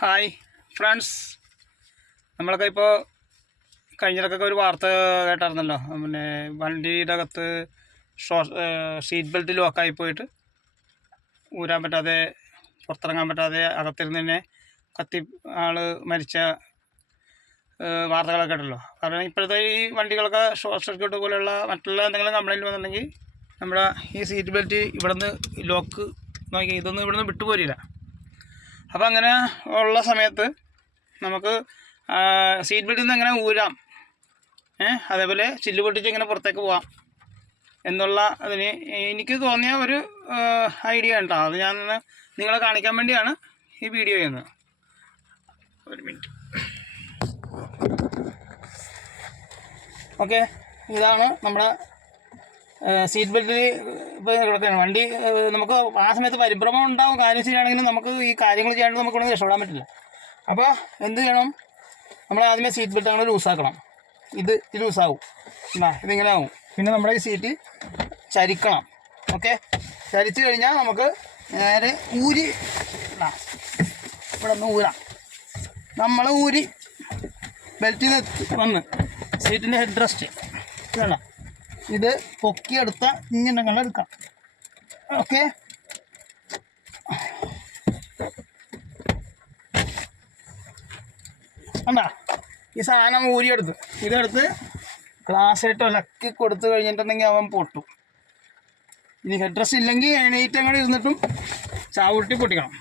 Hi friends, നമ്മളൊക്കെ ഇപ്പോൾ കഴിഞ്ഞിടക്കൊക്കെ ഒരു വാർത്ത കേട്ടായിരുന്നല്ലോ. പിന്നെ വണ്ടിയുടെ അകത്ത് സീറ്റ് ബെൽറ്റ് ലോക്കായി പോയിട്ട് ഊരാൻ പറ്റാതെ പുറത്തിറങ്ങാൻ പറ്റാതെ അകത്തിരുന്ന് കത്തി ആൾ മരിച്ച വാർത്തകളൊക്കെ കേട്ടല്ലോ. കാരണം ഇപ്പോഴത്തെ ഈ വണ്ടികളൊക്കെ ഷോർട്ട് സർക്യൂട്ട് പോലെയുള്ള മറ്റുള്ള എന്തെങ്കിലും കംപ്ലയിൻറ്റ് വന്നിട്ടുണ്ടെങ്കിൽ നമ്മുടെ ഈ സീറ്റ് ബെൽറ്റ് ഇവിടുന്ന് ലോക്ക് നോക്കി ഇതൊന്നും ഇവിടുന്ന് വിട്ടുപോരില്ല. അപ്പോൾ അങ്ങനെ ഉള്ള സമയത്ത് നമുക്ക് സീറ്റ് ബെൽറ്റിൽ നിന്ന് എങ്ങനെ ഊരാം, അതേപോലെ ചില്ല് പൊട്ടിച്ച് എങ്ങനെ പുറത്തേക്ക് പോകാം എന്നുള്ള അതിന് എനിക്ക് തോന്നിയ ഒരു ഐഡിയ കേട്ടോ. അത് ഞാൻ നിങ്ങളെ കാണിക്കാൻ വേണ്ടിയാണ് ഈ വീഡിയോ ചെയ്യുന്നത്. ഒരു മിനിറ്റ്. ഓക്കെ, ഇതാണ് നമ്മുടെ സീറ്റ് ബെൽറ്റിൽ ഇപ്പോൾ കിടക്കുകയാണ് വണ്ടി. നമുക്ക് ആ സമയത്ത് പരിഭ്രമം ഉണ്ടാവും. കാര്യം ചെയ്യുകയാണെങ്കിലും നമുക്ക് ഈ കാര്യങ്ങൾ ചെയ്യാണ്ട് നമുക്ക് ഇവിടെ രക്ഷപ്പെടാൻ പറ്റില്ല. അപ്പോൾ എന്ത് ചെയ്യണം, നമ്മൾ ആദ്യമേ സീറ്റ് ബെൽറ്റ് അങ്ങനെ ലൂസാക്കണം. ഇത് ലൂസാവും, ഇതിങ്ങനെ ആവും. പിന്നെ നമ്മുടെ ഈ സീറ്റ് ചരിക്കണം. ഓക്കെ, ചരിച്ച് കഴിഞ്ഞാൽ നമുക്ക് നേരെ ഊരി ഇവിടെ നിന്ന് ഊരാം. നമ്മൾ ഊരി ബെൽറ്റിൽ നിന്ന് വന്ന് സീറ്റിൻ്റെ ഹെഡ് റെസ്റ്റ് വേണം, ഇത് പൊക്കിയെടുത്ത ഇങ്ങനെ എടുക്കാം. ഓക്കെ, കണ്ടാ ഈ സാധനം ഊരിയെടുത്ത് ഇതെടുത്ത് ഗ്ലാസ്സായിട്ട് ഇളക്കി കൊടുത്തു കഴിഞ്ഞിട്ടുണ്ടെങ്കിൽ അവൻ പൊട്ടും. ഇനി ഹെഡ് റെസ്റ്റ് ഇല്ലെങ്കിൽ എണീറ്റ് അങ്ങോട്ട് ഇരുന്നിട്ടും ചാവുട്ടി പൊട്ടിക്കണം.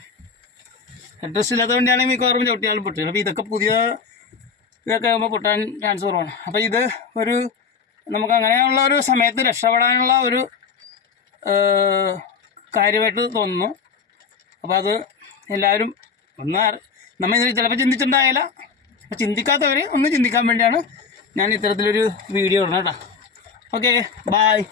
ഹെഡ് റെസ്റ്റ് ഇല്ലാത്ത വണ്ടിയാണെങ്കിൽ മിക്കവാറും ചവിട്ടിയാലും പൊട്ടിക്കണം. അപ്പോൾ ഇതൊക്കെ പുതിയ ഇതൊക്കെ ആകുമ്പോൾ പൊട്ടാൻ ചാൻസ് കുറവാണ്. അപ്പോൾ ഇത് ഒരു നമുക്ക് അങ്ങനെയുള്ള ഒരു സമയത്ത് രക്ഷപ്പെടാനുള്ള ഒരു കാര്യമായിട്ട് തോന്നുന്നു. അപ്പോൾ അത് എല്ലാവരും നമ്മൾ ഇത് ചിലപ്പോൾ ചിന്തിച്ചിട്ടുണ്ടായില്ല. അപ്പോൾ ചിന്തിക്കാത്തവർ ഒന്ന് ചിന്തിക്കാൻ വേണ്ടിയാണ് ഞാൻ ഇത്തരത്തിലൊരു വീഡിയോ ഇടുന്നത് കേട്ടോ. Okay, bye.